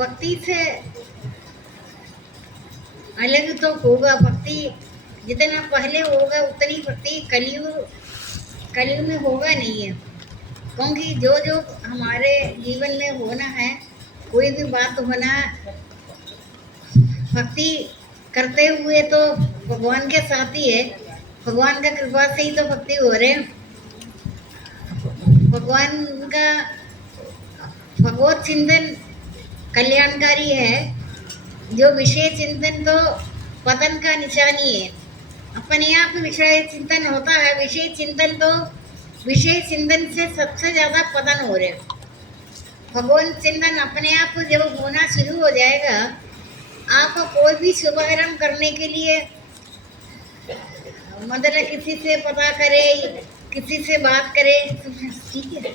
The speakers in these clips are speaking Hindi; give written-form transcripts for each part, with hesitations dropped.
भक्ति से अलग तो होगा। भक्ति जितना पहले होगा उतनी भक्ति कलयुग में होगा नहीं है। क्योंकि जो जो हमारे जीवन में होना है, कोई भी बात होना, भक्ति करते हुए तो भगवान के साथ ही है। भगवान का कृपा से ही तो भक्ति हो रहे। भगवान का भगवत चिंतन कल्याणकारी है। जो विषय चिंतन तो पतन का निशानी है। अपने आप विषय चिंतन होता है, विषय चिंतन तो विषय चिंतन से सबसे ज्यादा पतन हो रहे। भगवान चिंतन अपने आप जब होना शुरू हो जाएगा, आपको कोई भी शुभारंभ करने के लिए मतलब किसी से पता करे, किसी से बात करे, ठीक है।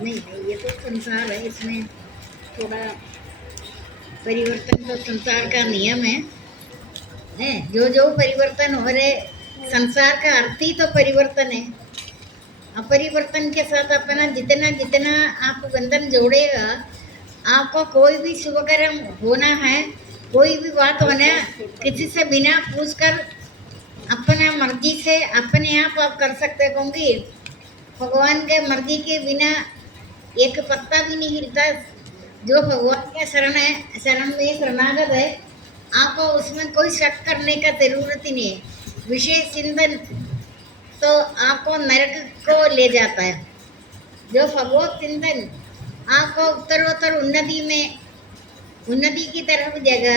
नहीं ये तो संसार है, इसमें थोड़ा परिवर्तन तो संसार का नियम है। जो जो परिवर्तन हो रहे, संसार का अर्थ ही तो परिवर्तन है। अपरिवर्तन के साथ अपना जितना जितना आप बंधन जोड़ेगा, आपको कोई भी शुभ कर्म होना है, कोई भी बात होना, किसी से बिना पूछकर अपना मर्जी से अपने आप कर सकते। क्योंकि भगवान के मर्जी के बिना एक पत्ता भी नहीं हिलता। जो भगवान के शरण है, शरण में शरणागत है, आपको उसमें कोई शक करने का जरूरत ही नहीं है। विशेष चिंतन तो आपको नरक को ले जाता है। जो भगवत चिंतन आपको उत्तरोत्तर उन्नति की तरफ जगह।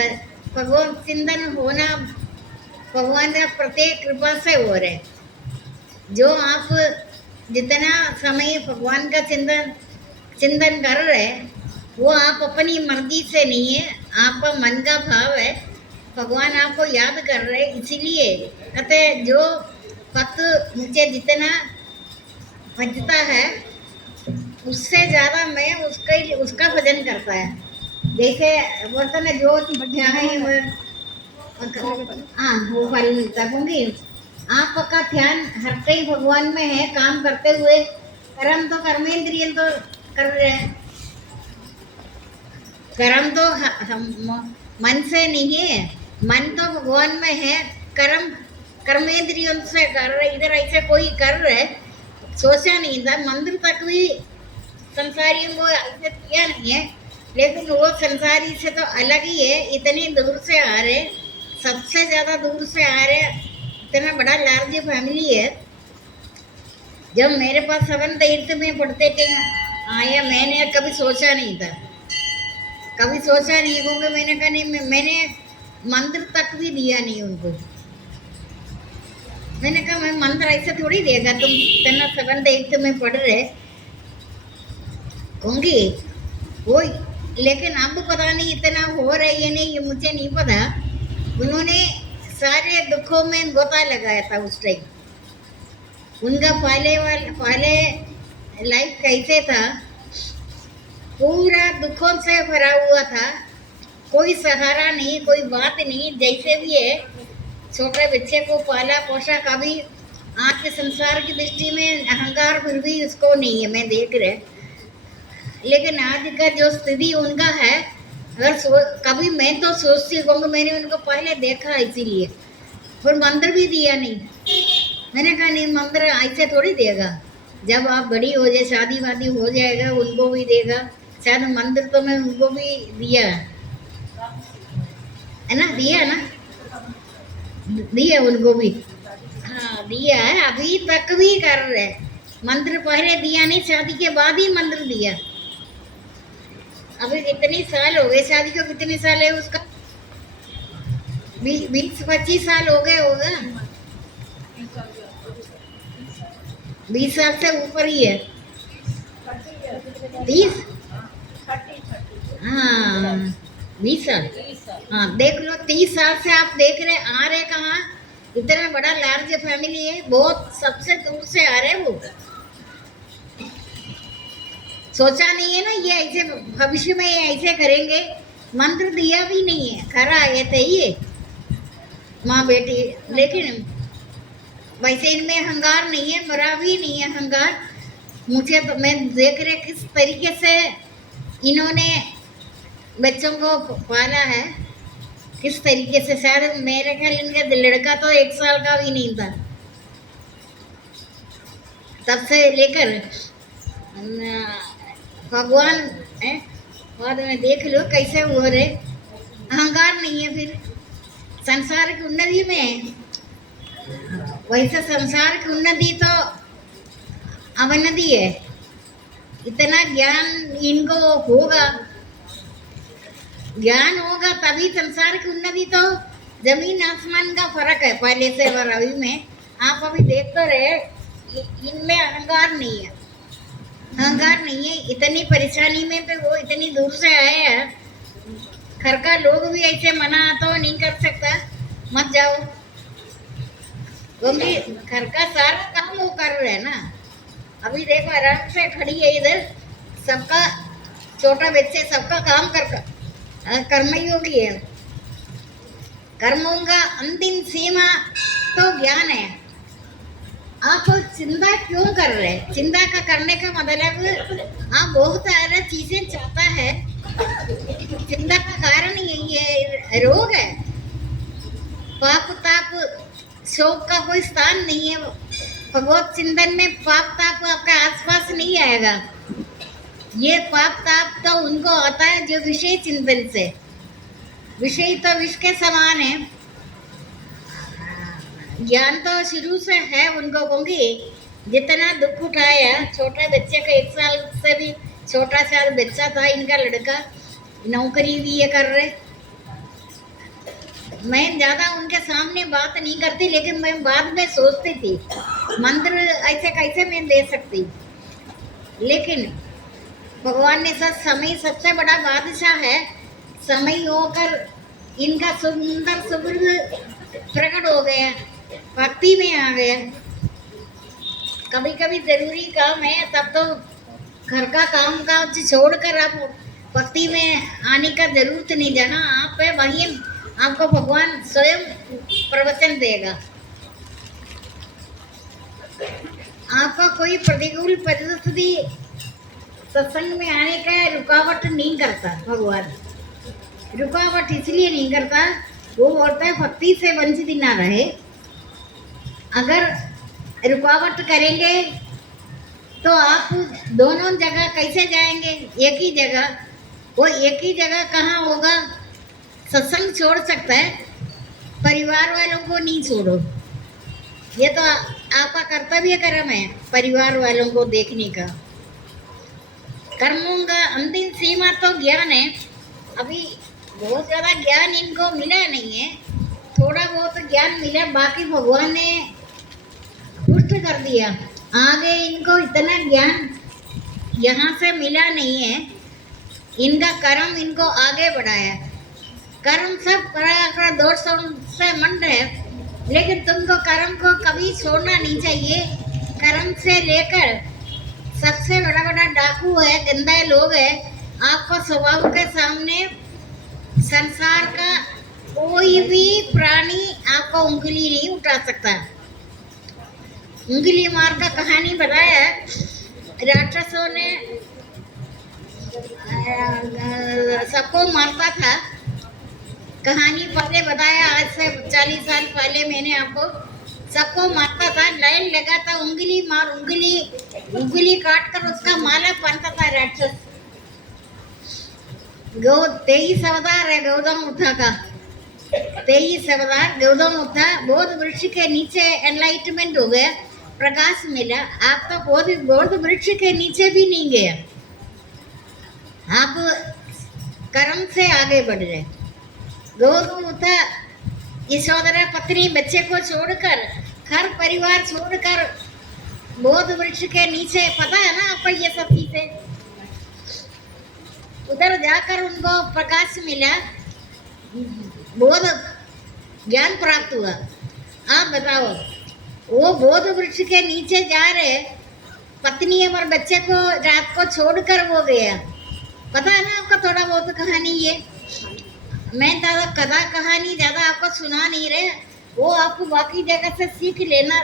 भगवत चिंतन होना भगवान का प्रत्येक कृपा से हो रहे। जो आप जितना समय भगवान का चिंतन कर रहे, वो आप अपनी मर्जी से नहीं है, आपका मन का भाव है। भगवान आपको याद कर रहे, इसीलिए कहते जो भक्त मुझे जितना भजता है, उससे ज्यादा मैं उसका भजन करता है। जैसे बोलते ना, जो ध्यान हाँ वो फल मिलता है। क्योंकि आपका ध्यान हर कहीं भगवान में है। काम करते हुए कर्म तो कर्मेंद्रिय तो कर रहे हैं, कर्म तो मन से नहीं है। मन तो भगवान में है, कर्म कर्मेंद्रियों से कर रहे। इधर ऐसे कोई कर रहे, सोचा नहीं था। मंदिर तक भी संसारियों को ऐसे किया नहीं है, लेकिन वो संसारी से तो अलग ही है। इतनी दूर से आ रहे, सबसे ज्यादा दूर से आ रहे। इतना बड़ा लार्ज फैमिली है। जब मेरे पास 7th 8th में पढ़ते थे आया, मैंने कभी सोचा नहीं था, कभी सोचा नहीं। क्योंकि मैंने कहा नहीं, मैंने मंत्र तक भी दिया नहीं उनको। मैंने कहा मैं मंत्र ऐसे थोड़ी देगा, तुम इतना 7th 8th में पढ़ रहे होंगे वो। लेकिन अब पता नहीं इतना हो रहा है या नहीं, ये मुझे नहीं पता। उन्होंने सारे दुखों में गोता लगाया था उस टाइम। उनका पहले लाइफ कैसे था, पूरा दुखों से भरा हुआ था। कोई सहारा नहीं, कोई बात नहीं। जैसे भी है, छोटे बच्चे को पाला पोषा। कभी आज के संसार की दृष्टि में अहंकार फिर भी उसको नहीं है, मैं देख रहे। लेकिन आज का जो स्थिति उनका है, अगर कभी मैं तो सोचती हूँ, मैंने उनको पहले देखा इसीलिए। और मंत्र भी दिया नहीं। मैंने कहा नहीं, मंत्र ऐसे थोड़ी देगा। जब आप बड़ी हो जाए, शादी वादी हो जाएगा, उनको भी देगा शायद। मंत्र तो मैं उनको भी दिया है ना, दिया ना, दिया उनको भी। हाँ दिया है, अभी तक भी कर रहे। मंत्र पहले दिया नहीं, शादी के बाद ही मंत्र दिया। अभी कितनी साल हो गए शादी को, कितने साल है उसका? 20-25 साल हो गए होगा। 20 साल से ऊपर ही है। 30, हाँ 20 साल। हाँ देख लो, 30 साल से आप देख रहे आ रहे। कहाँ इतना बड़ा लार्ज फैमिली है, बहुत सबसे दूर से आ रहे। वो सोचा नहीं है ना ये ऐसे भविष्य में ऐसे करेंगे। मंत्र दिया भी नहीं है, खरा आए थे ये माँ बेटी। लेकिन वैसे इनमें अहंकार नहीं है, मेरा भी नहीं है अहंकार। मुझे तो मैं देख रहे किस तरीके से इन्होंने बच्चों को पाला है, किस तरीके से। शायद मेरे ख्याल इनका लड़का तो 1 साल का भी नहीं था तब से लेकर भगवान है। बाद में देख लो कैसे हो रहे, अहंकार नहीं है। फिर संसार की उन्नति में, वैसे संसार की उन्नति तो अवनति है। इतना ज्ञान इनको होगा, ज्ञान होगा तभी संसार की उन्नति। तो जमीन आसमान का फर्क है पहले से और अभी में। आप अभी देख तो रहे, इनमें अहंकार नहीं है, अहंकार नहीं है। इतनी परेशानी में पे वो इतनी दूर से आए हैं। घर का लोग भी ऐसे मना तो नहीं कर सकता, मत जाओ, क्योंकि घर का सारा काम वो कर रहे हैं ना। अभी देखो आराम से खड़ी है इधर, सबका छोटा बच्चे सबका काम कर्मयोगी है। कर्मों का अंतिम सीमा तो ज्ञान है। आप चिंता क्यों कर रहे हैं? चिंता का करने का मतलब आप बहुत सारा चीजें चाहता है। चिंता का कारण यही है, रोग है। पाप ताप शोक का कोई स्थान नहीं है। भगवत चिंतन में पाप ताप आपका आसपास नहीं आएगा। ये पाप ताप तो उनको आता है जो विषय चिंतन से। विषय तो विष के समान है। ज्ञान तो शुरू से है उनको, क्योंकि जितना दुख उठाया, छोटे बच्चे का 1 साल से भी छोटा सा बच्चा था इनका लड़का, नौकरी भी ये कर रहे। मैं ज्यादा उनके सामने बात नहीं करती, लेकिन मैं बाद में सोचती थी मंत्र ऐसे कैसे मैं दे सकती। लेकिन भगवान ने सब समय सबसे बड़ा बादशाह है, समय होकर इनका सुंदर सुबुर्ग प्रकट हो गया, भक्ति में आ गया। कभी कभी जरूरी काम है तब तो घर का काम काज छोड़कर आप भक्ति में आने का जरूरत नहीं। जाना आप है वहीं आपको भगवान स्वयं प्रवचन देगा। आपका कोई प्रतिकूल परिस्थिति सत्संग में आने का रुकावट नहीं करता भगवान। रुकावट इसलिए नहीं करता, वो बोलता है भक्ति से वंचित ना रहे। अगर रुकावट करेंगे तो आप दोनों जगह कैसे जाएंगे? एक ही जगह, वो एक ही जगह कहाँ होगा? सत्संग छोड़ सकता है, परिवार वालों को नहीं छोड़ो। ये तो आपका कर्तव्य कर्म है, परिवार वालों को देखने का। कर्मों का अंतिम सीमा तो ज्ञान है। अभी बहुत ज़्यादा ज्ञान इनको मिला नहीं है, थोड़ा बहुत ज्ञान मिला, बाकी भगवान ने पुष्ट कर दिया। आगे इनको इतना ज्ञान यहाँ से मिला नहीं है। इनका कर्म इनको आगे बढ़ाया। कर्म सब करा दोषों से मंड है, लेकिन तुमको कर्म को कभी छोड़ना नहीं चाहिए। कर्म से लेकर सबसे बड़ा बड़ा डाकू है, गंदा लोग है। आपको स्वभाव के सामने संसार का कोई भी प्राणी आपको उंगली नहीं उठा सकता। उंगली मार का कहानी बताया, राक्षसों ने सबको मारता था। कहानी पहले बताया, आज से 40 साल पहले मैंने आपको। सबको मारता था, लाइन लगा था, उंगली मार उंगली काट कर उसका माला पहनता था राक्षस। 23 अवतार है गौतम बुद्ध का, 23 अवतार गौतम बुद्ध। बोध वृक्ष के नीचे एनलाइटमेंट हो गया, प्रकाश मिला। आप तो बोध वृक्ष के नीचे भी नहीं गए, आप कर्म से आगे बढ़ रहे। गौतम बुद्ध यशोधरा पत्नी बच्चे को छोड़कर, घर परिवार छोड़कर बोध वृक्ष के नीचे, पता है ना आपको ये सब चीजें, उधर जाकर उनको प्रकाश मिला, बोध ज्ञान प्राप्त हुआ। आप बताओ, वो बोध वृक्ष के नीचे जा रहे, पत्नी और बच्चे को रात को छोड़कर वो गया। पता है ना आपका थोड़ा बहुत कहानी। ये मैं ज्यादा कथा कहानी ज्यादा आपको सुना नहीं रहे, वो आपको बाकी जगह से सीख लेना।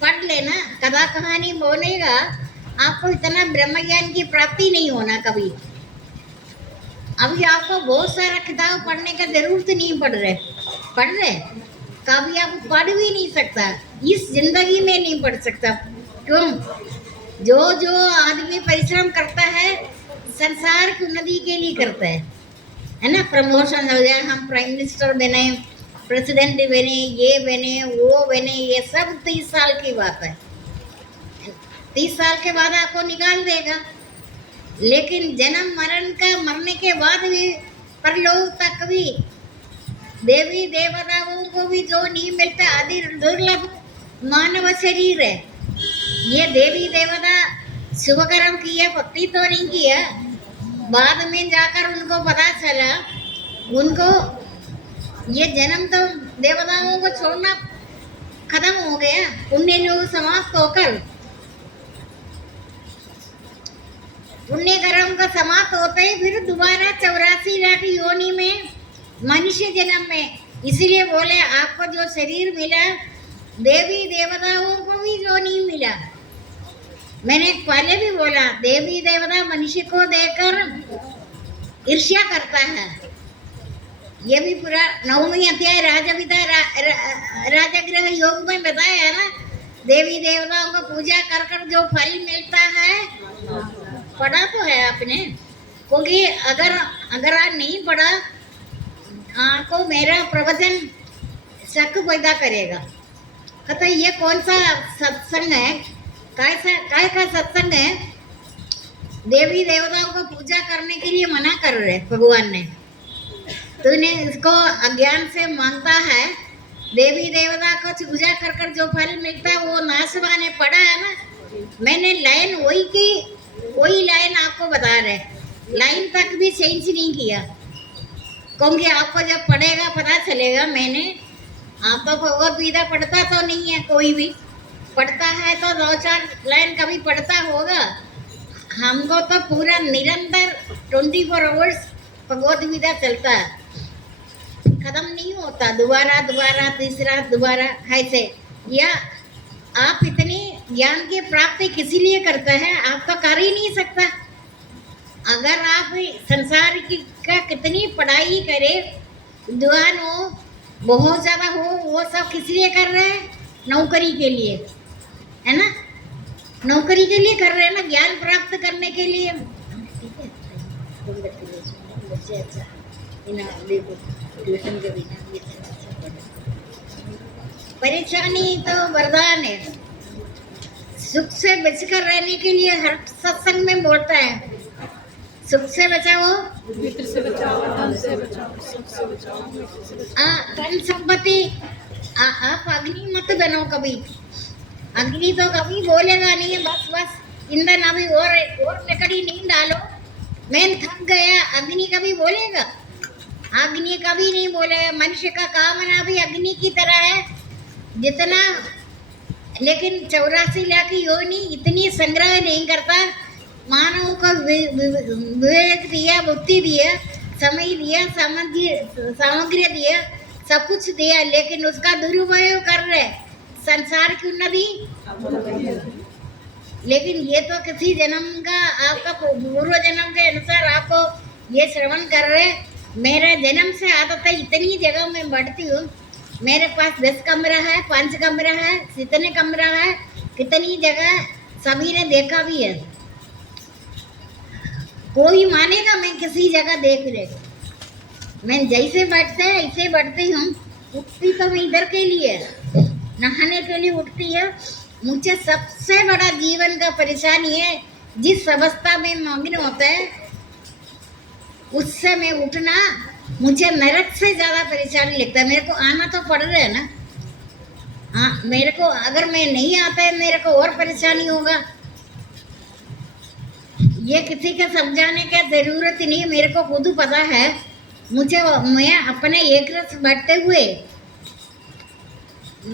पढ़ लेना, कथा कहानी बोलेगा, आपको इतना ब्रह्म ज्ञान की प्राप्ति नहीं होना कभी। अभी आपको बहुत सारा किताब पढ़ने का जरूरत नहीं पड़ रहे कभी आप पढ़ भी नहीं सकता, इस जिंदगी में नहीं पढ़ सकता। क्यों? जो जो आदमी परिश्रम करता है संसार की उन्नति के लिए करता है ना। प्रमोशन हो जाए, हम प्राइम मिनिस्टर बने, प्रेसिडेंट बने, ये बने, वो बने, ये सब 30 साल की बात है। 30 साल के बाद आपको निकाल देगा, लेकिन जन्म मरण का मरने के बाद भी परलोक तक भी देवी देवताओं को भी जो नहीं मिलता, आदि दुर्लभ मानव शरीर है। ये देवी देवता शुभ कर्म किया, भक्ति तो नहीं किया, बाद में जाकर उनको पता चला, उनको ये जन्म तो देवताओं को छोड़ना खत्म हो गया, पुण्य लोग समाप्त होकर, पुण्य कर्म का समाप्त होते ही फिर दोबारा 84 लाख योनि में मनुष्य जन्म में। इसलिए बोले आपको जो शरीर मिला देवी देवताओं को भी जो नहीं मिला। मैंने पहले भी बोला, देवी देवता मनुष्य को देखकर ईर्ष्या करता है। ये भी पूरा 9वें अध्याय राजविद्या राजगृह योग में बताया है ना। देवी देवताओं को पूजा कर कर जो फल मिलता है, पढ़ा तो है आपने, क्योंकि अगर आप नहीं पढ़ा आपको मेरा प्रवचन शक पैदा करेगा। कहते ये कौन सा सत्संग है, काय का सत्संग है? देवी देवताओं को पूजा करने के लिए मना कर रहे भगवान ने। तूने इसको अज्ञान से मानता है, देवी देवता को पूजा कर कर जो फल मिलता है वो नाशवान है, पढ़ा है ना। मैंने लाइन वही की, वही लाइन आपको बता रहे, लाइन तक भी चेंज नहीं किया, क्योंकि आपको जब पढ़ेगा पता चलेगा। मैंने आप तो भगवत गीता पढ़ता तो नहीं है, कोई भी पढ़ता है तो 2-4 लाइन कभी पढ़ता होगा। हमको तो पूरा निरंतर 24 आवर्स भगवत गीता चलता है, खत्म नहीं होता, दोबारा दोबारा तीसरा दोबारा ऐसे। या आप इतनी ज्ञान की प्राप्ति किसी लिए करते हैं? आप तो कर ही नहीं सकता। अगर आप संसार की का कितनी पढ़ाई करे, विद्वान हो, बहुत ज़्यादा हो, वो सब किस लिए कर रहे हैं? नौकरी के लिए, है ना। नौकरी के लिए कर रहे हैं ना, ज्ञान प्राप्त करने के लिए। परेशानी तो वरदान है, सुख से बचकर रहने के लिए हर सत्संग में बोलता है, सुख से बचाओ, मित्र से बचाओ, धन से बचाओ, सुख से बचाओ, मित्र से बचाओ। धन संपत्ति। आप अग्नि मत बनो कभी, अग्नि तो कभी बोलेगा नहीं है, बस बस ईंधन अभी और लकड़ी नहीं डालो, मैं थक गया, अग्नि कभी बोलेगा? अग्नि कभी नहीं बोलेगा। मनुष्य का कामना भी अग्नि की तरह है जितना, लेकिन 84 लाख योनि इतनी संग्रह नहीं करता। मानव को विवेक दिया, बुद्धि दिया, समय दिया, सामग्री दिया, सब कुछ दिया, लेकिन उसका दुरुपयोग कर रहे संसार की उन्नति। लेकिन ये तो किसी जन्म का, आपका पूर्व जन्म के अनुसार आपको ये श्रवण कर रहे। मेरा जन्म से आदत है, इतनी जगह मैं बढ़ती हूँ, मेरे पास 10 कमरा है, 5 कमरा है, कितने कमरा है, कितनी जगह सभी ने देखा भी है। कोई मानेगा मैं किसी जगह देख रहे, मैं जैसे बैठते हैं ऐसे बैठती हूँ। उठती तो मैं इधर के लिए, नहाने के लिए उठती है। मुझे सबसे बड़ा जीवन का परेशानी है, जिस अवस्था में मग्न होता है उससे मैं उठना, मुझे नरक से ज़्यादा परेशानी लगता है। मेरे को आना तो पड़ रहा है ना, हाँ, मेरे को अगर मैं नहीं आता है मेरे को और परेशानी होगा। ये किसी का समझाने का ज़रूरत नहीं है, मेरे को खुद पता है। मैं अपने एक रस बैठते हुए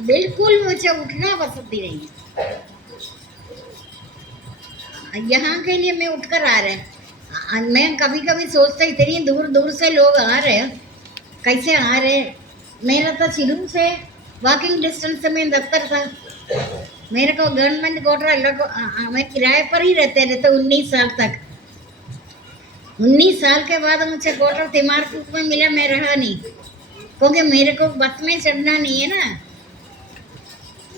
बिल्कुल मुझे उठना पसंद ही नहीं है। यहाँ के लिए मैं उठकर आ रहे हैं। मैं कभी कभी सोचता इतनी दूर दूर से लोग आ रहे हैं, कैसे आ रहे हैं। मेरा तो शिलूंग से वॉकिंग डिस्टेंस में दफ्तर था, मेरे को गवर्नमेंट क्वार्टर मैं किराए पर ही रहते 19 साल तक। 19 साल के बाद मुझे क्वार्टर तिमारपुर में मिला, मैं रहा नहीं, क्योंकि मेरे को बस में चढ़ना नहीं है ना,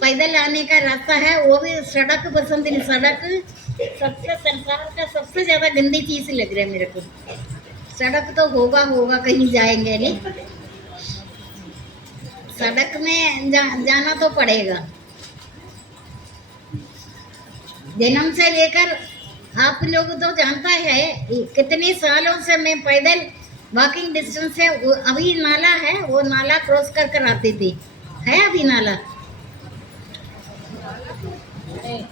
पैदल आने का रास्ता है, वो भी सड़क पसंद नहीं। सड़क सबसे संसार का सबसे ज्यादा गंदी चीज लग रहा है मेरे को। सड़क तो होगा कहीं जाएंगे नहीं, सड़क में जाना तो पड़ेगा। जन्म से लेकर आप लोग तो जानता है कितने सालों से मैं पैदल वॉकिंग डिस्टेंस से, अभी नाला है, वो नाला क्रॉस कर कर आती थी। है अभी नाला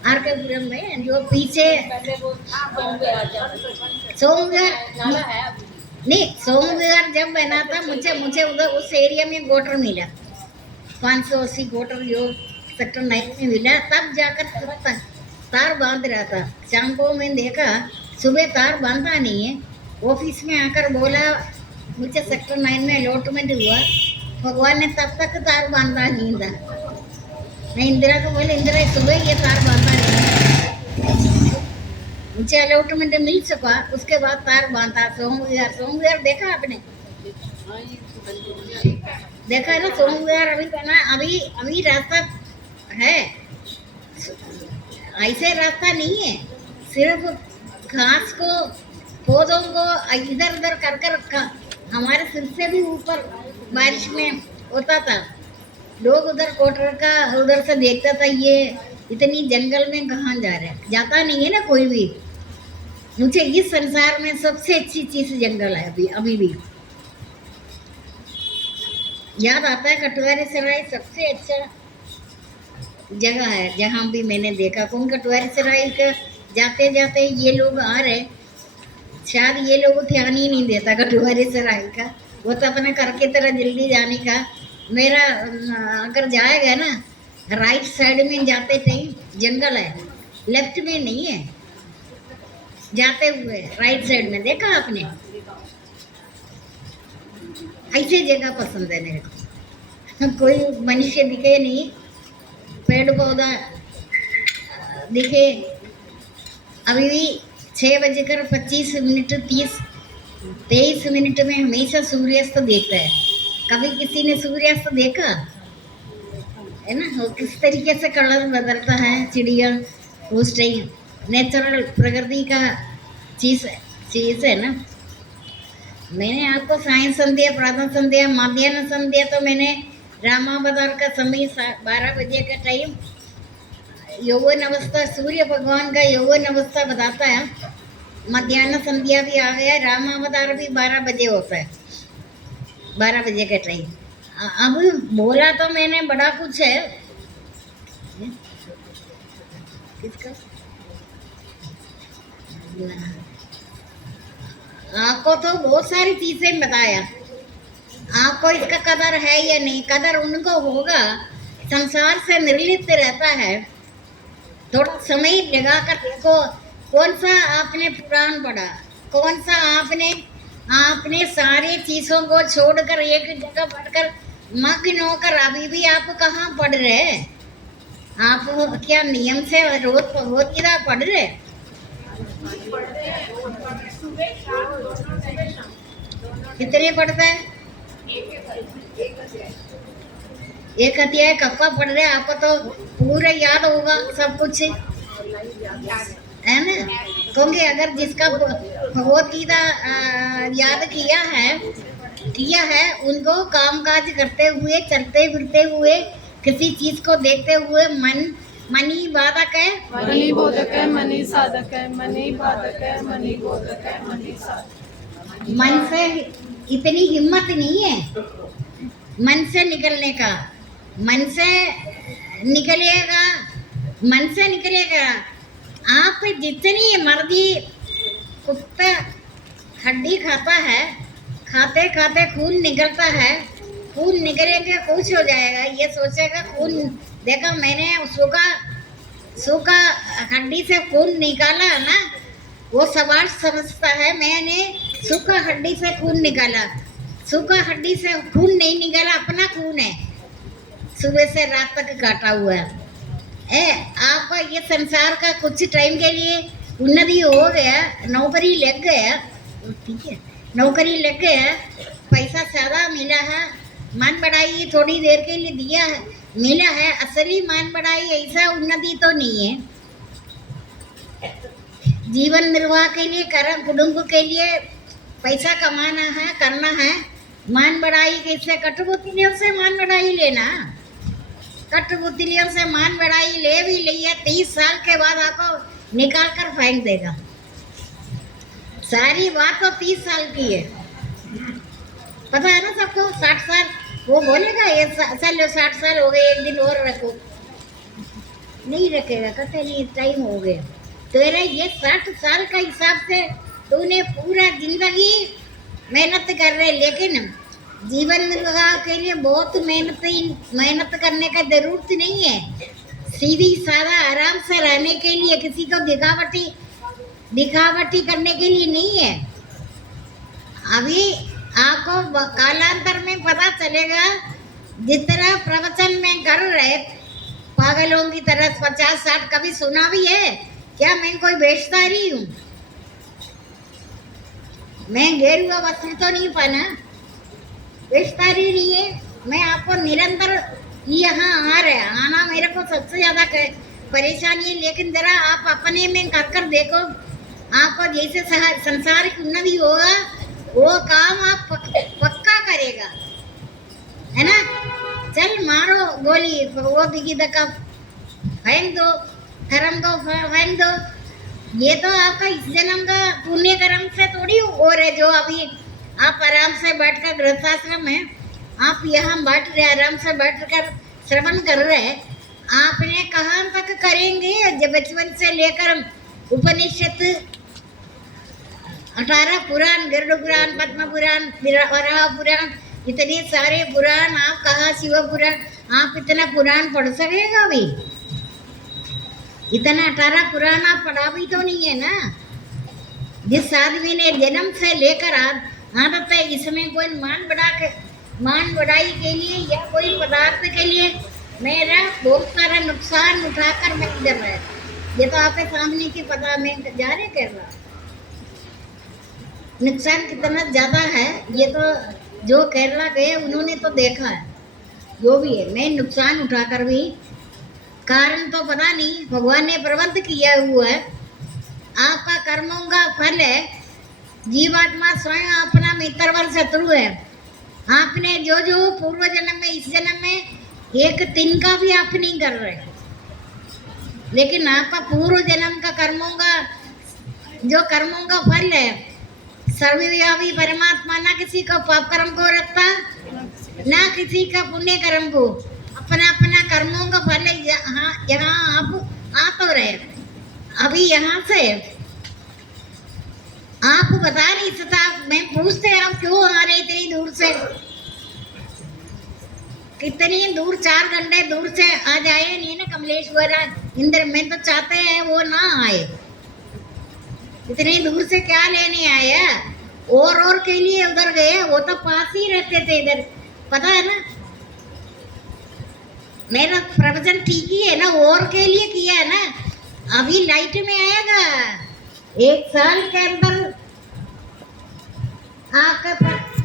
आरकेपुरम में, जो पीछे सोमविहार नहीं, सोमविहार जब बना था मुझे उधर उस एरिया में क्वार्टर मिला, 580 क्वार्टर जो सेक्टर 9 में मिला। तब जाकर तार बांध रहा था। शाम को मैं देखा सुबह तार बांधा नहीं है। ऑफिस में आकर बोला मुझे सेक्टर 9 में अलॉटमेंट हुआ, भगवान ने तब तक तार बांधा नहीं था। मैं इंदिरा को बोले, इंदिरा सुबह ये तार बांधा नहीं, मुझे अलॉटमेंट मिल चुका, उसके बाद तार बांधा। सोमविहार देखा आपने? देखा है ना सोमविहार अभी बना, अभी रास्ता है, ऐसे रास्ता नहीं है। सिर्फ घास को पौधों को इधर उधर कर कर हमारे सिर से भी ऊपर बारिश में होता था। लोग उधर क्वार्टर का उधर से देखता था, ये इतनी जंगल में कहाँ जा रहे हैं, जाता नहीं है ना कोई भी। मुझे इस संसार में सबसे अच्छी चीज जंगल है अभी भी। याद आता है कटवारी सराय सबसे अच्छा जगह है जहाँ भी मैंने देखा। कौन कटवारी सराय का जाते जाते ये लोग आ रहे, शायद ये लोग ध्यान ही नहीं देता कटवारी सराय का, वो तो अपने घर की तरह जल्दी जाने का। मेरा अगर जाएगा ना, राइट साइड में जाते टाइम जंगल है, लेफ्ट में नहीं है, जाते हुए राइट साइड में देखा आपने? ऐसे जगह पसंद है मेरे को। कोई मनुष्य दिखे नहीं, पेड़ पौधा दिखे। अभी भी 6:25 23 मिनट में हमेशा सूर्यास्त देखता है। कभी किसी ने सूर्यास्त देखा है ना? वो किस तरीके से कलर बदलता है चिड़िया, उस टाइम नेचुरल प्रकृति का चीज है ना। मैंने आपको सायं संध्या, प्रातः संध्या, मध्याह्न संध्या, तो मैंने रामावतार का समय 12 बजे का टाइम यौवन अवस्था, सूर्य भगवान का यौवन अवस्था बताता है। मध्याह्न संध्या भी आ गया, रामावतार भी 12 बजे होता है, 12 बजे का टाइम। अब बोला तो मैंने बड़ा कुछ है, किसका आपको तो बहुत सारी चीजें बताया। आपको इसका कदर है या नहीं? कदर उनको होगा, संसार से निर्लिप्त रहता है। थोड़ा समय लगा कर देखो, कौन सा आपने पुराण पढ़ा, कौन सा आपने सारी चीजों को छोड़कर एक जगह पढ़कर मग्न होकर अभी भी आप कहाँ पढ़ रहे हैं? आप क्या नियम से रोज भगवदगीता पढ़ रहे? कितने पढ़ता है? एक अध्याय कब पढ़ रहे? आपको तो पूरा याद होगा सब कुछ, है ना? क्योंकि अगर जिसका भगवदगीता याद किया है उनको कामकाज करते हुए, चलते फिरते हुए, किसी चीज को देखते हुए मनी बाधक है, मनी बोधक है, मनी साधक है, मनी बाधक है, मनी बोधक है, मनी साधक। मन से इतनी हिम्मत नहीं है मन से निकलने का। मन से निकलेगा। आप जितनी मर्जी कुत्ता हड्डी खाता है, खाते खाते खून निकलता है, खून निकलेगा कुछ हो जाएगा, ये सोचेगा खून देखा मैंने सूखा हड्डी से खून निकाला ना, वो सवाल समझता है मैंने सूखा हड्डी से खून निकाला। सूखा हड्डी से खून नहीं निकाला, अपना खून है, सुबह से रात तक काटा हुआ है। आपका ये संसार का कुछ टाइम के लिए उन्नति हो गया, नौकरी लग गया, ठीक है, नौकरी लग गया, पैसा ज्यादा मिला है, मान बढ़ाई थोड़ी देर के लिए दिया है, मिला है, असली मान बढ़ाई ऐसा उन्नति तो नहीं है। जीवन निर्वाह के लिए कुटुंब के लिए पैसा कमाना है, करना है, मान बढ़ाई कैसे कठपुतलियों से मान बढ़ाई लेना, कठपुतलियों से मान बढ़ाई ले भी लिया, 30 साल के बाद आपको निकाल कर फेंक देगा। सारी बात तो 30 साल की है, पता है ना सबको। 60 साल वो बोलेगा ये चलो 60 साल हो गए, एक दिन और रखो, नहीं रखेगा, कहते नहीं टाइम हो गया। तेरा ये 60 साल का हिसाब से तूने पूरा जिंदगी मेहनत कर रहे, लेकिन जीवन निर्वाह के लिए बहुत मेहनत करने का जरूरत नहीं है। सीधी सादा आराम से रहने के लिए, किसी को दिखावटी करने के लिए नहीं है। अभी आपको कालांतर में पता चलेगा, जितना प्रवचन में कर रहे पागलों की तरह 50-60 कभी सुना भी है क्या? मैं कोई बेचता रही हूँ, मैं गेरुआ वस्त्र तो नहीं पहना, बेचता रही नहीं है। मैं आपको निरंतर यहाँ आ रहे, आना मेरे को सबसे ज्यादा परेशानी है, लेकिन जरा आप अपने में कर देखो, आपको जैसे संसार की उन्नति होगा वो काम आप पक्का करेगा, है ना। चल मारो गोली, वो दिखी धक्का फेंक दो, कर्म को फेंक दो। ये तो आपका इस जन्म का पुण्य कर्म से थोड़ी हो रहे, जो अभी आप आराम से बैठकर गृहस्थाश्रम में आप यहाँ बैठ रहे, आराम से बैठकर श्रवण कर रहे। आपने कहाँ तक करेंगे? जब बचपन से लेकर उपनिषद, 18 पुराण, गरुड़ पुराण, पद्म पुराण, वराह पुराण, इतने सारे पुराण, आप कहाँ शिव पुराण, आप इतना पुराण पढ़ सकेगा अभी? इतना 18 पुराण आप पढ़ा भी तो नहीं है ना। जिस आदमी ने जन्म से लेकर आदत है, इसमें कोई मान बढ़ाई के लिए या कोई पदार्थ के लिए मेरा बहुत सारा नुकसान उठाकर मैं इधर रहा, ये तो आपके सामने की पता मैं जा रहे कर रहा। नुकसान कितना ज्यादा है ये तो जो केरला गए उन्होंने तो देखा है, जो भी है। मैं नुकसान उठाकर भी, कारण तो पता नहीं, भगवान ने प्रबंध किया हुआ है। आपका कर्मों का फल है, जीवात्मा स्वयं अपना मित्र व शत्रु है। आपने जो पूर्व जन्म में, इस जन्म में एक तिनका भी आप नहीं कर रहे, लेकिन आपका पूर्व जन्म का कर्मों का फल है। सर्वव्यापी परमात्मा ना किसी को पाप कर्म को रखता, ना किसी का पुण्य कर्म को, अपना अपना कर्मों का फल यहाँ आप आ तो रहे। अभी यहाँ से आप बता नहीं सकता, मैं पूछते आप क्यों आ रहे इतनी दूर से, कितनी दूर, 4 घंटे दूर से आ जाए नहीं ना कमलेश्वर इंद्र, में तो चाहते हैं वो ना आए, इतनी दूर से क्या लेने आया? और के लिए उधर गए, वो तो पास ही रहते थे इधर, पता है ना। मेरा प्रवचन ठीक ही है ना, और के लिए किया है ना। अभी लाइट में आएगा, 1 साल के अंदर आपका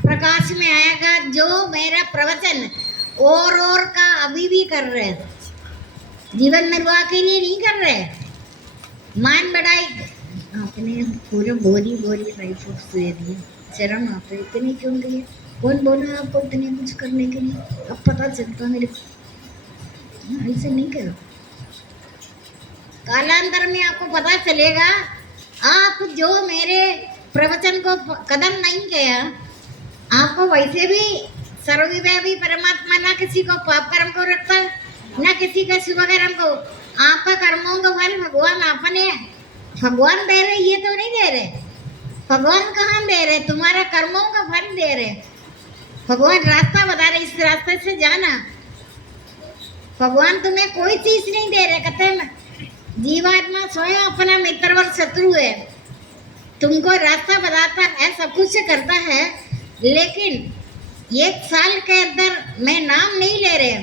प्रकाश में आएगा जो मेरा प्रवचन और का अभी भी कर रहे हैं, जीवन निर्वाह के लिए नहीं कर रहे। मान बढ़ाई आपने पूरे बोरी ड्राई फ्रूट्स दे दिए, शर्म आते इतनी क्यों गई? कौन बोला आपको इतने कुछ करने के लिए? अब पता चलता मेरे को, ऐसे नहीं करो। कालांतर में आपको पता चलेगा, आप जो मेरे प्रवचन को कदम नहीं किया, आपको वैसे भी सर्वव्यापी परमात्मा ना किसी को पाप कर्म को रखता, ना किसी का शुभ कर्म को। आपका कर्मों का फल भगवान अपने भगवान दे रहे, ये तो नहीं दे रहे। भगवान कहाँ दे रहे? तुम्हारा कर्मों का फल दे रहे। भगवान रास्ता बता रहे, इस रास्ते से जाना। भगवान तुम्हें कोई चीज नहीं दे रहे, कहते जीवात्मा स्वयं अपना मित्र और शत्रु है, तुमको रास्ता बताता है, सब कुछ करता है, लेकिन 1 साल के अंदर मैं नाम नहीं ले रहे,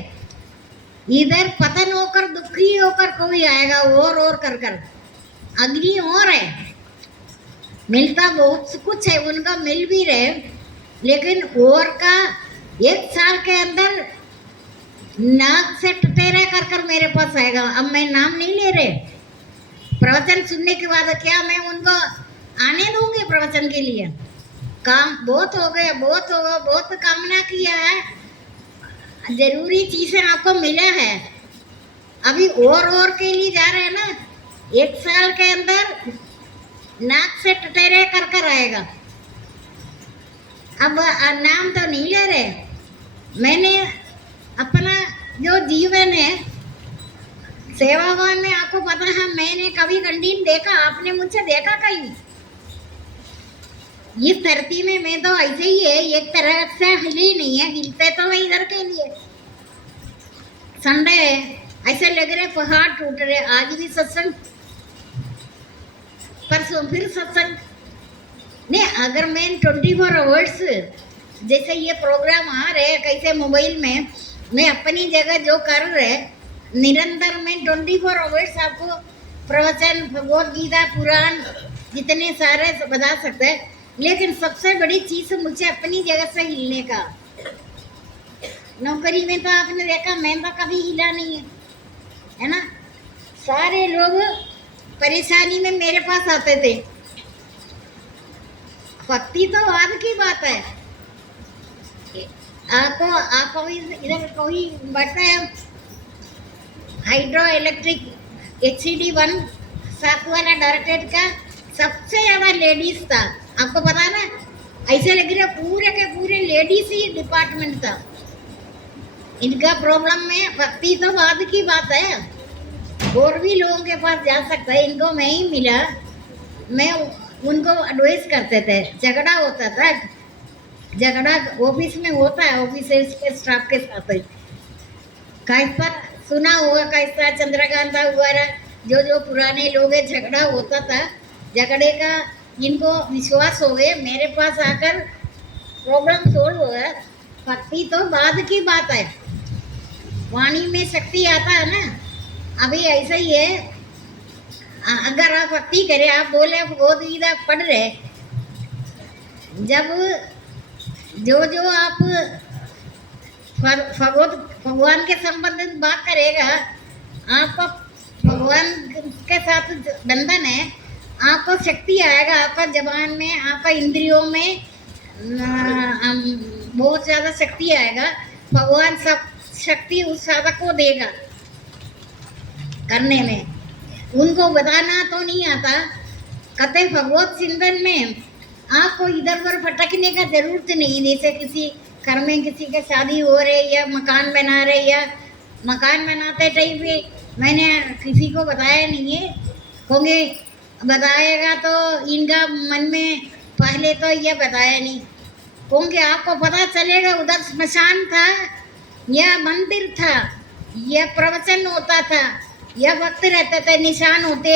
इधर पतन होकर दुखी होकर कोई आएगा और कर कर, अग्नि और है, मिलता बहुत कुछ है, उनका मिल भी रहे, लेकिन और का 1 साल के अंदर नाक से टटेरा कर कर मेरे पास आएगा। अब मैं नाम नहीं ले रहे, प्रवचन सुनने के बाद क्या मैं उनको आने दूंगी प्रवचन के लिए? काम बहुत हो गया, बहुत होगा, बहुत कामना किया है, जरूरी चीजें आपको मिला है, अभी और के लिए जा रहे हैं ना, 1 साल के अंदर नाक से टटेरे कर कर आएगा। अब नाम तो नहीं ले रहे, मैंने अपना जो जीवन है सेवावान में, आपको पता है मैंने कभी कैंटीन देखा? आपने मुझसे देखा कहीं? इस धरती में मैं तो ऐसे ही है, एक तरह से हिली नहीं है, हिलते तो मैं इधर के लिए। संडे है, ऐसे लग रहे पहाड़ टूट रहे, आज भी सत्संग, परसों फिर सत्संग। नहीं, अगर मैं 24 आवर्स जैसे ये प्रोग्राम आ रहे कैसे मोबाइल में, मैं अपनी जगह जो कर रहे निरंतर में 24 आवर्स आपको प्रवचन, भगवद गीता, पुराण जितने सारे बता सकते हैं, लेकिन सबसे बड़ी चीज मुझे अपनी जगह से हिलने का। नौकरी में तो आपने देखा मैं तो कभी हिला नहीं है ना, सारे लोग परेशानी में मेरे पास आते थे। भक्ति तो बाद की बात है, आपको इधर कोई बढ़ता है हाइड्रो इलेक्ट्रिक HCD1 सातवाला डायरेक्टरेट का सबसे ज्यादा लेडीज था, आपको पता ना, ऐसे लग रहा पूरे के पूरे लेडीज ही डिपार्टमेंट था। इनका प्रॉब्लम में भक्ति तो बाद की बात है, और भी लोगों के पास जा सकता है, इनको मैं ही मिला, मैं उनको एडवाइस करते थे। झगड़ा होता था, झगड़ा ऑफिस में होता है, ऑफिस के स्टाफ के साथ। कैसा सुना हुआ, कैसा चंद्रकांता वगैरह जो पुराने लोग हैं, झगड़ा होता था, झगड़े का इनको विश्वास हो गए, मेरे पास आकर प्रॉब्लम सोल्व हो गया। भक्ति तो बाद की बात है, वाणी में शक्ति आता है ना। अभी ऐसा ही है, अगर आप भक्ति करें, आप बोले भगवद गीता पढ़ रहे, जब जो आप भगवान के संबंधित बात करेगा, आपका भगवान के साथ बंधन है, आपको शक्ति आएगा, आपका जबान में, आपका इंद्रियों में बहुत ज़्यादा शक्ति आएगा। भगवान सब शक्ति उस साधक को देगा करने में, उनको बताना तो नहीं आता। कहते भगवत चिंतन में आपको इधर उधर भटकने का जरूरत नहीं। जैसे किसी घर में किसी के शादी हो रही या मकान बना रहे, या मकान बनाते टाइम पे मैंने किसी को बताया नहीं है, होंगे बताएगा तो इनका मन में पहले तो ये बताया नहीं, क्योंकि आपको पता चलेगा उधर स्मशान था या मंदिर था या प्रवचन होता था या वक्त रहते थे, निशान होते,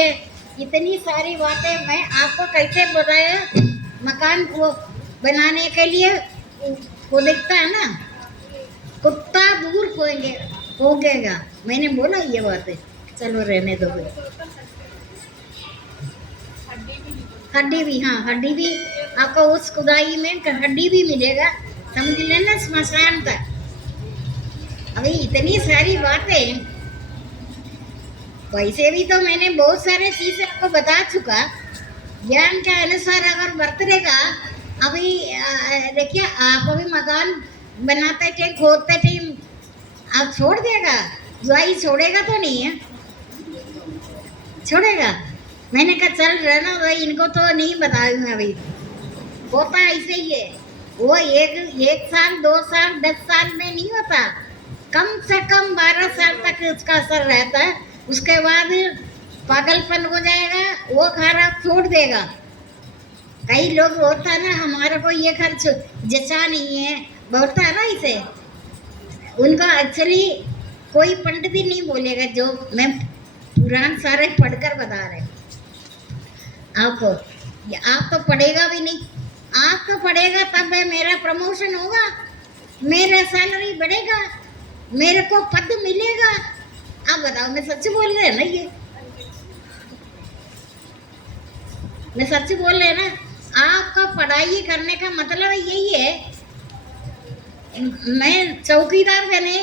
इतनी सारी बातें मैं आपको कैसे बताया। मकान को बनाने के लिए वो दिखता है ना, कुत्ता दूर होगेगा, मैंने बोला ये बातें, चलो रहने दो। हड्डी भी, हाँ हड्डी भी आपको उस खुदाई में हड्डी भी मिलेगा, समझ लेना स्मशान तक। अभी इतनी सारी बातें, वैसे भी तो मैंने बहुत सारे चीज़ आपको बता चुका, ज्ञान के अनुसार अगर बरतने का। अभी देखिए, आप अभी मकान बनाते टाइम, खोदते टाइम आप छोड़ देगा, जुआई छोड़ेगा तो नहीं है, छोड़ेगा। मैंने कहा चल रहना भाई, इनको तो नहीं बताऊंगा अभी, होता ऐसे ही है। वो एक साल 2 साल 10 साल में नहीं होता, कम से कम 12 साल तक उसका असर रहता है। उसके बाद पागलपन हो जाएगा, वो घर आप छोड़ देगा। कई लोग होता है ना, हमारा को ये खर्च जचा नहीं है, बोलता है ना इसे, उनका एक्चुअली कोई पंडित ही नहीं बोलेगा, जो मैं पुराण सारे पढ़कर बता रहे आपको। आप तो पढ़ेगा भी नहीं, आप तो पढ़ेगा तब मेरा प्रमोशन होगा, मेरा सैलरी बढ़ेगा, मेरे को पद मिलेगा। आप बताओ, मैं सच बोल रहे हैं ना? ये मैं सच बोल रहे हैं ना? आपका पढ़ाई करने का मतलब यही है। मैं चौकीदार बने,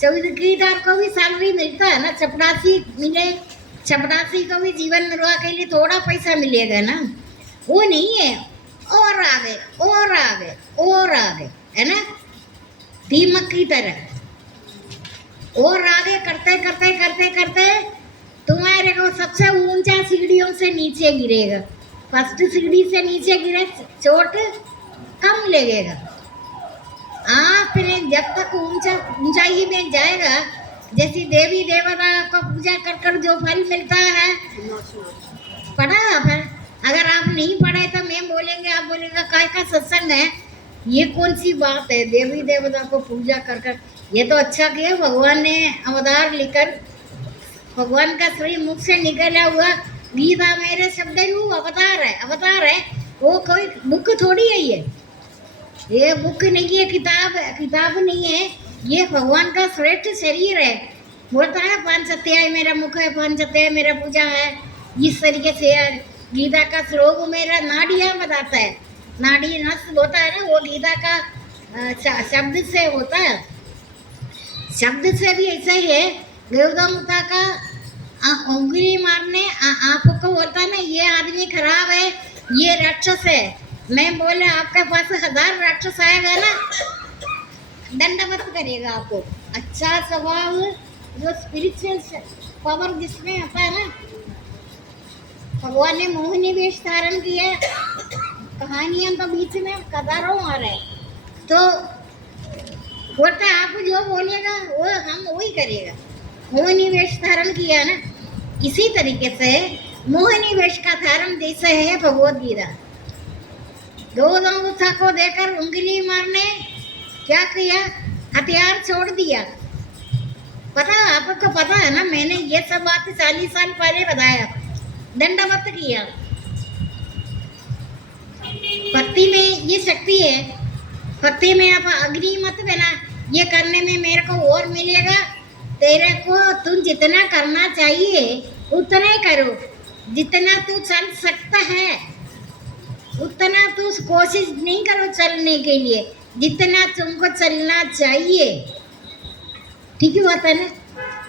चौकीदार को भी सैलरी मिलता है ना, चपरासी मिले, चपरासी को भी जीवन निर्वाह के लिए थोड़ा पैसा मिलेगा ना। वो नहीं है, और आगे और आगे और आगे, है ना, दीमक की तरह और आगे करते करते करते करते तुम्हारे को सबसे ऊंचा सीढ़ियों से नीचे गिरेगा। फर्स्ट सीढ़ी से नीचे गिरे, चोट कम लगेगा। आपने जब तक ऊंचाई में जाएगा, जैसे देवी देवता को पूजा कर कर जो फल मिलता है, पढ़ा आप है? अगर आप नहीं पढ़े तो मैं बोलेंगे, आप बोलेंगे काय का सत्संग है, ये कौन सी बात है देवी देवता को पूजा कर कर। ये तो अच्छा किया भगवान ने अवतार लेकर, भगवान का श्री मुख से निकला हुआ गीता मेरे शब्द रूप अवतार है, अवतार है। वो कोई बुक थोड़ी है, ये बुक नहीं है, किताब नहीं है, ये भगवान का श्रेष्ठ शरीर है। बोलता है पांच अध्याय मेरा मुख है, पांच अध्याय मेरा पूजा है। इस तरीके से गीता का श्लोक मेरा नाड़ियाँ बताता है, नाड़ी नस होता है ना, वो गीता का शब्द से होता है। शब्द से भी ऐसा ही है। गौतम बुद्ध का उंगली मारने आपको बोलता है ना, ये आदमी खराब है, ये राक्षस है। मैं बोले आपके पास 1000 राक्षस आएगा ना, दंडवत करेगा आपको। अच्छा स्वभाव, जो स्पिरिचुअल पावर जिसमें आता है ना, भगवान ने मोहिनी वेश धारण किया। कहानियां तो बीच में कतारों आ रहे, तो बोलता आप जो बोलेगा वो हम वही करेगा। मोहिनी वेश धारण किया ना, इसी तरीके से मोहिनी वेश का धारण जैसे है भगवद गीता। गौतम बुद्ध को देकर उंगली मारने क्या किया, हथियार छोड़ दिया। पता आपको पता है ना, मैंने ये सब बात 40 साल पहले बताया, दंडवत किया। भक्ति में ये शक्ति है, भक्ति में आप अग्नि मत बना, ये करने में मेरे को और मिलेगा। तेरे को तुम जितना करना चाहिए उतना ही करो, जितना तू चल सकता है उतना तू कोशिश नहीं करो चलने के लिए, जितना तुमको चलना चाहिए। ठीक है बात है ना?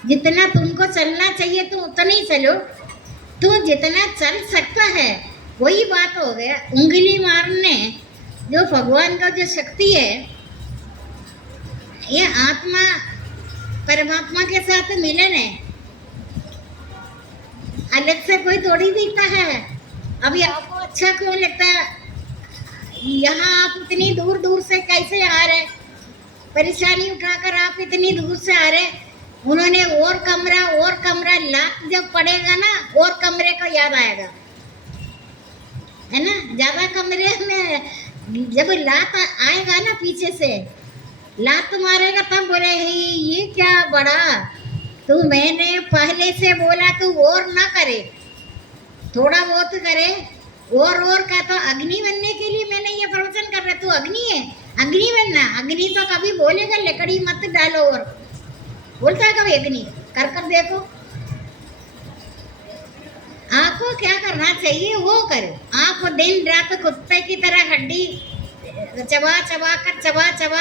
जितना तुमको चलना चाहिए तुम उतना ही चलो, तू जितना चल सकता है वही बात हो गया। उंगली मारने जो भगवान का जो शक्ति है, ये आत्मा परमात्मा के साथ मिलन है, अलग से कोई थोड़ी दिखता है। अभी आपको अच्छा क्यों लगता है? यहाँ आप इतनी दूर दूर से कैसे आ रहे, परेशानी उठाकर आप इतनी दूर से आ रहे। उन्होंने और कमरा लात जब पड़ेगा ना, और कमरे को याद आएगा, है ना? ज्यादा कमरे में जब लात आएगा ना, पीछे से लात मारेगा, तब बोले ये क्या बड़ा, तू मैंने पहले से बोला तू और ना करे, थोड़ा बहुत करे, और का। तो अग्नि बनने के लिए मैंने ये प्रवचन कर रहा, तू अग्नि है, अग्नि बनना। अग्नि तो कभी बोलेगा लकड़ी मत डालो, और बोलता है कभी अग्नि कर देखो। आपको क्या करना चाहिए वो करो। आप दिन रात कुत्ते की तरह हड्डी चबा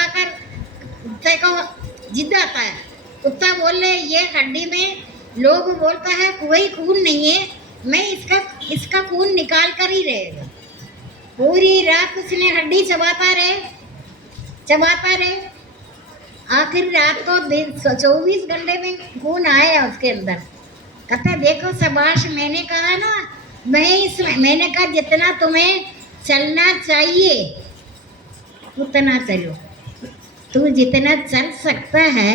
कर कुत्ते को जिद आता है। कुत्ता बोल रहे ये हड्डी में, लोग बोलता है कोई खून नहीं है, मैं इसका खून निकाल कर ही रहेगा। पूरी रात उसने हड्डी चबाता रहे, आखिर रात को 24 घंटे में खून आया उसके अंदर। कहता देखो शाबाश, मैंने कहा ना, मैंने कहा जितना तुम्हें चलना चाहिए उतना चलो, तू जितना चल सकता है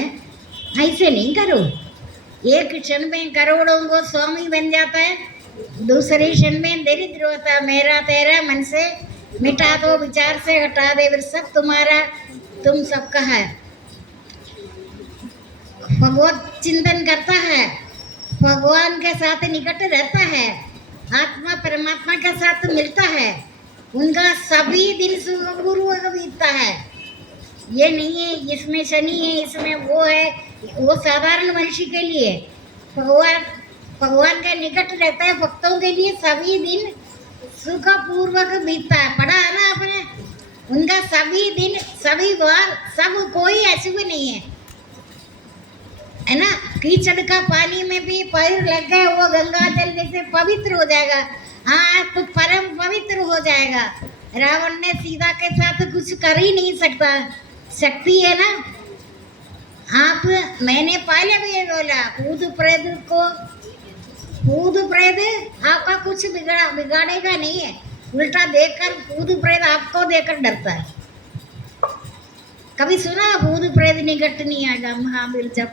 ऐसे नहीं करो। एक क्षण में करोड़ों को स्वामी बन जाता है, दूसरे क्षण में दरिद्र होता। मेरा तेरा मन से मिटा दो, विचार से हटा दे, फिर सब तुम्हारा तुम सबका है। भगवत चिंतन करता है, भगवान के साथ निकट रहता है, आत्मा परमात्मा के साथ मिलता है, उनका सभी दिन गुरु बीतता है। ये नहीं है इसमें शनि है, इसमें वो है, वो साधारण मनुष्य के लिए है। भगवान भगवान का निकट रहता है भक्तों के लिए, सभी दिन सुखपूर्वक बीतता है। पढ़ा है ना आपने, उनका सभी दिन सभी बार सब कोई अशुभ नहीं है ना। कीचड़ का पानी में भी पैर लग गए वो गंगा जल जैसे पवित्र हो जाएगा। हाँ तो परम पवित्र हो जाएगा। रावण ने सीता के साथ कुछ कर ही नहीं सकता, शक्ति है ना। आप मैंने पहले भी ये बोला, भूत प्रेत आपका कुछ बिगाड़ेगा नहीं है, उल्टा देखकर भूत प्रेत आपको देखकर डरता है। कभी सुना भूत प्रेत निकट नहीं आएगा महावीर जब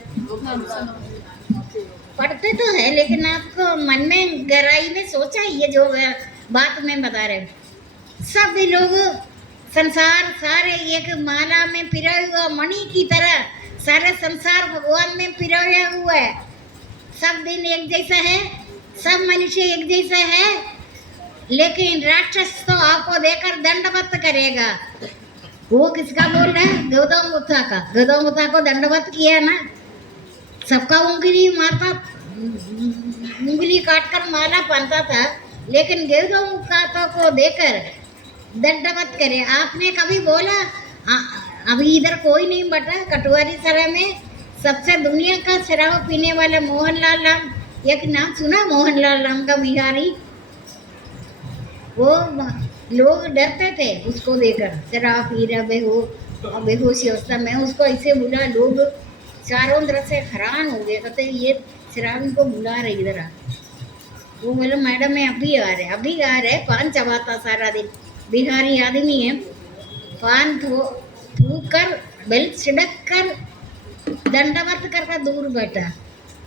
पढ़ते तो है, लेकिन आपको मन में गहराई में सोचा ये जो बात मैं बता रहे हूँ। सब लोग संसार सारे एक माला में पिरोया हुआ मणि की तरह सारे संसार भगवान में पिरोया हुआ है। सब दिन एक जैसा है, सब मनुष्य एक जैसा है, लेकिन राक्षस तो आपको देकर दंडवत करेगा। वो किसका बोल रहा है? गौतम बुद्ध का। गौतम बुद्ध को दंडवत किया ना, सबका उंगली मारता, उंगली काटकर माला पहनता था, लेकिन गौतम बुद्ध को देकर दंडवत करे। आपने कभी बोला अभी इधर कोई नहीं बटा कटवारी सरा में सबसे दुनिया का शराब पीने वाला मोहनलाल राम, एक नाम सुना मोहनलाल राम का बिहारी? वो लोग डरते थे उसको देखकर, शराब पी रहा बेहोशी अवस्था में। उसको ऐसे बुला, लोग चारों तरफ से हैरान हो गए, कहते ये शराब को बुला रहे इधर आ। वो बोले मैडम मैं अभी आ रहे। पान चबाता सारा दिन, बिहारी आदमी है। पान थूक कर बेल्ट छिड़क कर दंडवत करके दूर बैठा।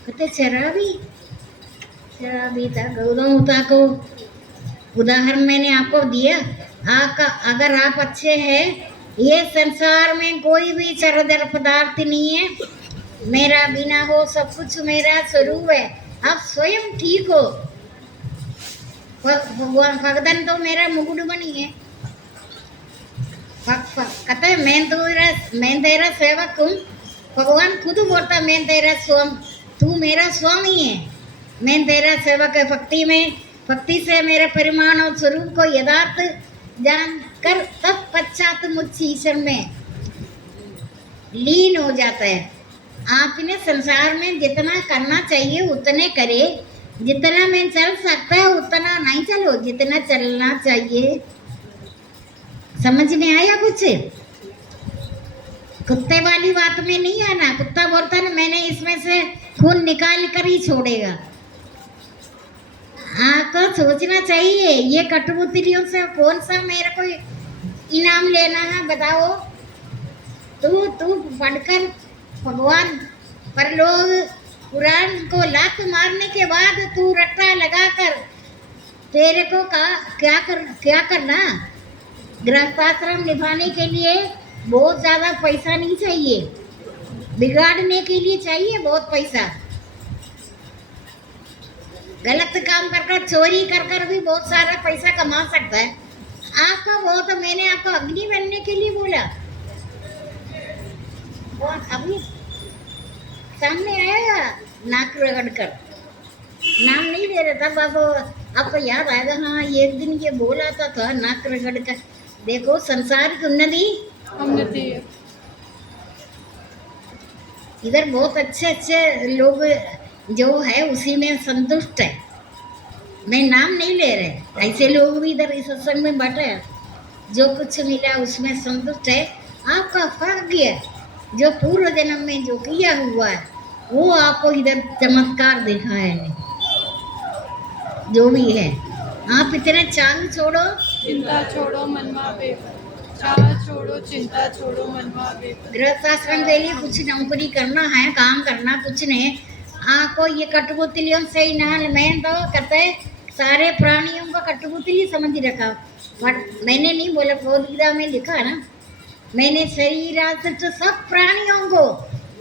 कहते शराबी था। गौतम बुद्ध को उदाहरण मैंने आपको दिया। अगर आप अच्छे हैं, ये संसार में कोई भी चरदर पदार्थ नहीं है, मेरा बिना हो सब कुछ मेरा स्वरूप है। आप स्वयं ठीक हो। भगवान तो मेरा मुकुट बनी है। कहता है मैं तेरा सेवक हूँ। भगवान खुद बोलता मैं तेरा तू मेरा स्वामी है, मैं तेरा सेवक है। भक्ति से मेरे परिमाण और स्वरूप को यथार्थ जानकर तब पश्चात मुझ ईश्वर में लीन हो जाता है। आपने संसार में जितना करना चाहिए उतने करे, जितना मैं चल सकता है उतना नहीं चलो, जितना चलना चाहिए। समझ में आया कुछ? कुत्ते वाली बात में नहीं आना। कुत्ता बोलता है ना मैंने इसमें से खून निकाल कर ही छोड़ेगा। आपको सोचना चाहिए ये कठपुतलियों से कौन सा मेरे को इनाम लेना है बताओ। तू पढ़कर भगवान पर लोग कुरान को लात मारने के बाद तू रट्टा लगाकर तेरे को क्या करना? गृहस्थाश्रम निभाने के लिए बहुत ज़्यादा पैसा नहीं चाहिए, बिगाड़ने के लिए चाहिए बहुत पैसा। गलत काम कर चोरी कर भी बहुत सारा पैसा कमा सकता है। आपका बहुत, मैंने आपको अग्नि बनने के लिए बोला। और अभी सामने आएगा नाक रगड़ कर, नाम नहीं दे रहा था बाबू, आपको याद आएगा। हाँ एक दिन ये बोला था नाक रगड़ कर। देखो संसार की उन्नति है। इधर बहुत अच्छे लोग जो है उसी में संतुष्ट है। मैं नाम नहीं ले रहे, ऐसे लोग भी इधर इस सत्संग में बैठे हैं, जो कुछ मिला उसमें संतुष्ट है। आपका भाग्य जो पूर्व जन्म में जो किया हुआ है वो आपको इधर चमत्कार देखा है। जो भी है आप इतना चाल छोड़ो, चिंता छोड़ो मनवा बेफर, चाल छोड़ो चिंता छोड़ो मनवा बेफर। गृहस्थाश्रम के लिए कुछ नौकरी करना है, काम करना कुछ नहीं। आपको ये कठपुतलियों से ही ना, मैं तो कहते सारे प्राणियों को कठपुतली समझ रखा। बट मैंने नहीं बोला, भगवद गीता में लिखा है ना, मैंने शरीर तो सब प्राणियों को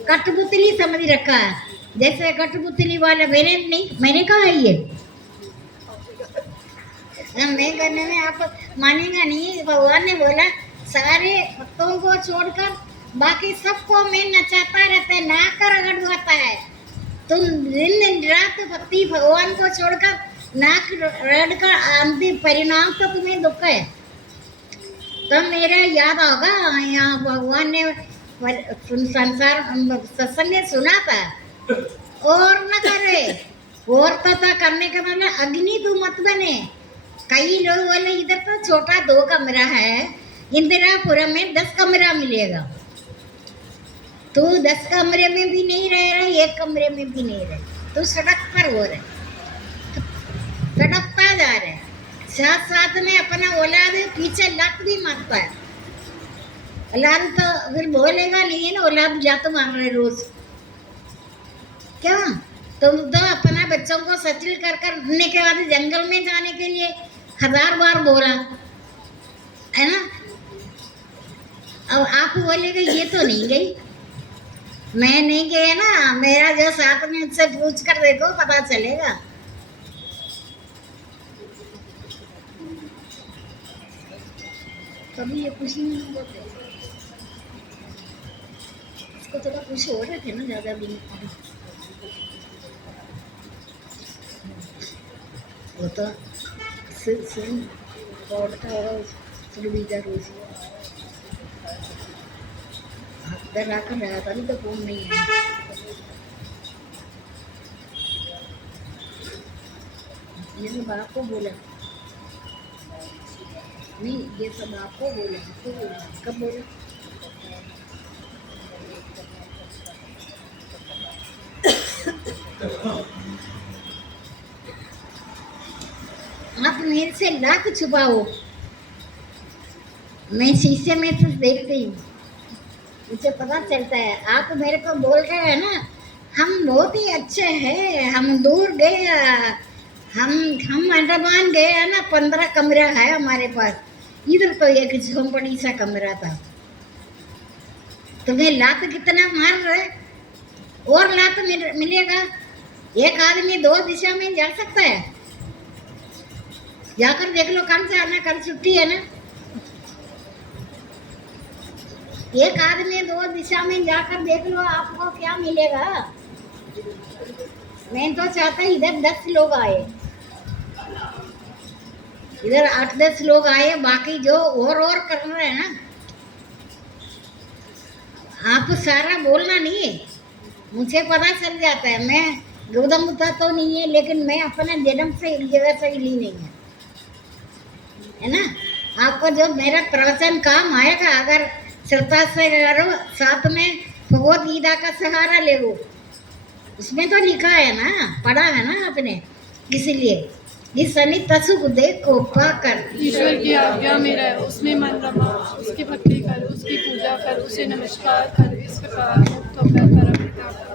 कठपुतली समझ रखा है। जैसे कठपुतली वाला मैंने कहा है ये मैं करने में आप मानेगा नहीं। भगवान ने बोला सारे भक्तों को छोड़कर बाकी सबको मैं नचाता रहता है, नाक रगड़वाता है। तुम दिन रात भक्ति भगवान को छोड़कर नाक रगड़ कर अंतिम परिणाम तो तुम्हें दुख है। तो मेरा याद होगा, यहाँ भगवान ने संसार सत्संग में सुना था, और न करे, और तो करने के मतलब अग्नि तू मत बने। कई लोग बोले इधर तो छोटा 2 कमरा है, इंदिरापुरम में 10 कमरा मिलेगा। तू 10 कमरे में भी नहीं रह रहा, 1 कमरे में भी नहीं रह, तू सड़क पर हो रहे, तड़पता जा रहे, साथ साथ में अपना औलाद पीछे लात भी मारता है। औलाद तो फिर बोलेगा नहीं है ना, औलाद लात मार रहे रोज। क्यों? तुम तो अपना बच्चों को सचल कर करने के बाद जंगल में जाने के लिए 1000 बार बोला है ना। अब आप बोलेगा ये तो नहीं गई, मैं नहीं गया ना, मेरा जो साथ में उससे पूछ कर देखो, पता चलेगा। कभी ये खुशी नहीं होते, इसको थोड़ा खुश हो रहे थे ना ज्यादा दिन। वो तो सिर पौड़ता होगा बीजा रोज इधर आकर रहा था, अभी तो फोन नहीं है। ये सब आपको बोला नहीं, ये सब आपको बोला, आपको बोला, कब बोला? आप मेरे से लाख छुपाओ, मैं शीशे में से देखती हूँ, मुझे पता चलता है। आप मेरे को बोल रहे हैं ना, हम बहुत ही अच्छे हैं, हम दूर गए, हम अंडमान गए हैं ना, 15 कमरा है हमारे पास, इधर तो एक झोंपड़ी सा कमरा था। तुम्हें लात कितना मार रहे, और लात मिलेगा। एक आदमी 2 दिशा में जा सकता है, जाकर देख लो, कल से आना, कल छुट्टी है ना। एक आदमी 2 दिशा में जाकर देख लो, आपको क्या मिलेगा। मैं तो चाहता इधर 10 लोग आए, इधर 8-10 लोग आए, बाकी जो और कर रहे हैं ना, आप सारा बोलना नहीं है, मुझे पता चल जाता है। मैं गौतम बुद्ध तो नहीं है, लेकिन मैं अपना जन्म से एक जगह से ली नहीं है ना। आपको जो मेरा प्रवचन काम आएगा, अगर श्रद्धा से करो, साथ में भगवत गीता का सहारा ले लो, उसमें तो लिखा है ना, पढ़ा है ना आपने। इसलिए इस अनित सुख देख को पाकर ईश्वर की आज्ञा में रह, उसमें मन रमा, उसकी भक्ति कर, उसकी पूजा कर, उसे नमस्कार कर, इस प्रकार मुक्त होकर परम पिता को